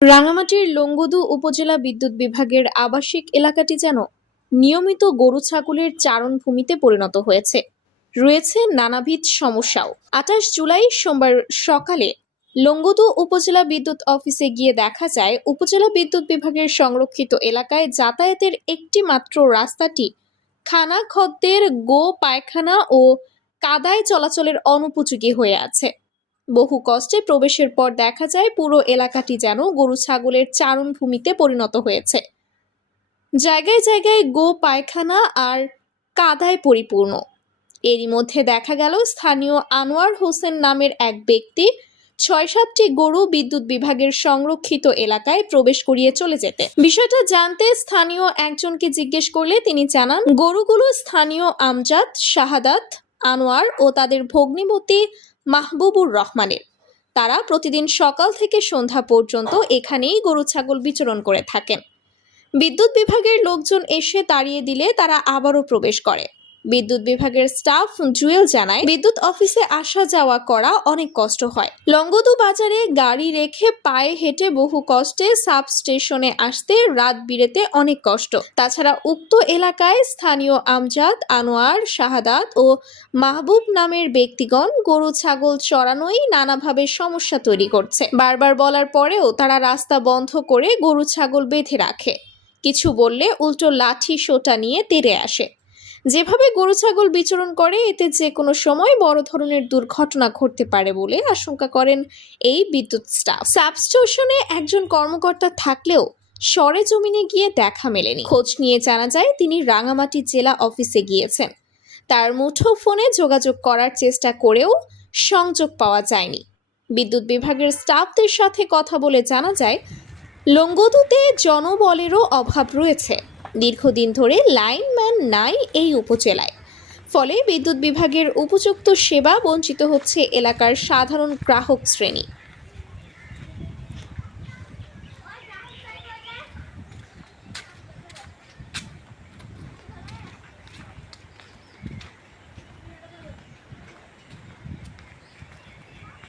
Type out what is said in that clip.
রাঙামাটির লংগদু উপজেলা বিদ্যুৎ বিভাগের আবাসিক এলাকাটি যেন নিয়মিত গরু ছাগলের চারণভূমিতে পরিণত হয়েছে। রয়েছে নানাবিধ সমস্যাও। ২৮ জুলাই সোমবার সকালে লংগদু উপজেলা বিদ্যুৎ অফিসে গিয়ে দেখা যায়, উপজেলা বিদ্যুৎ বিভাগের সংরক্ষিত এলাকায় যাতায়াতের একটি মাত্র রাস্তাটি খানা খদ্দের, গো পায়খানা ও কাদায় চলাচলের অনুপযোগী হয়ে আছে। বহু কষ্টে প্রবেশের পর দেখা যায় পুরো এলাকাটি যেন গরু ছাগলের চারণভূমিতে পরিণত হয়েছে। জায়গায় জায়গায় গো পায়খানা আর কাদায় পরিপূর্ণ। এরই মধ্যে দেখা গেল স্থানীয় আনোয়ার হোসেন নামের এক ব্যক্তি ৬-৭টি গরু বিদ্যুৎ বিভাগের সংরক্ষিত এলাকায় প্রবেশ করিয়ে চলে যেতে। বিষয়টা জানতে স্থানীয় একজনকে জিজ্ঞেস করলে তিনি জানান, গরুগুলো স্থানীয় আমজাদ, শাহাদাত, আনোয়ার ও তাদের ভগ্নিপতি মাহবুবুর রহমানের। তারা প্রতিদিন সকাল থেকে সন্ধ্যা পর্যন্ত এখানেই গরু ছাগল বিচরণ করে থাকেন। বিদ্যুৎ বিভাগের লোকজন এসে তাড়িয়ে দিলে তারা আবারও প্রবেশ করে। বিদ্যুৎ বিভাগের স্টাফ জুয়েল জানায়, বিদ্যুৎ অফিসে আসা যাওয়া করা অনেক কষ্ট হয়। লংগদু বাজারে গাড়ি রেখে পায়ে হেঁটে বহু কষ্টে সাব স্টেশনে আসতে রাত বিরেতে অনেক কষ্ট। তাছাড়া উক্ত এলাকায় স্থানীয় আমজাদ, আনোয়ার, শাহাদাত ও মাহবুব নামের ব্যক্তিগণ গরু ছাগল চড়ানোই নানাভাবে সমস্যা তৈরি করছে। বারবার বলার পরেও তারা রাস্তা বন্ধ করে গরু ছাগল বেঁধে রাখে। কিছু বললে উল্টো লাঠি সোটা নিয়ে তেড়ে আসে। যেভাবে গরু ছাগল বিচরণ করে, এতে যে কোনো সময় বড় ধরনের দুর্ঘটনা ঘটতে পারে বলে আশঙ্কা করেন এই বিদ্যুৎ স্টাফ। সাবস্টেশনে একজন কর্মকর্তা থাকলেও সরেজমিনে গিয়ে দেখা মেলেনি। খোঁজ নিয়ে জানা যায় তিনি রাঙামাটি জেলা অফিসে গিয়েছেন। তার মুঠো ফোনে যোগাযোগ করার চেষ্টা করেও সংযোগ পাওয়া যায়নি। বিদ্যুৎ বিভাগের স্টাফদের সাথে কথা বলে জানা যায়, লংগদুতে জনবলেরও অভাব রয়েছে। দীর্ঘদিন ধরে লাইনম্যান নাই এই উপজেলায়। ফলে বিদ্যুৎ বিভাগের উপযুক্ত সেবা বঞ্চিত হচ্ছে এলাকার সাধারণ গ্রাহক শ্রেণী।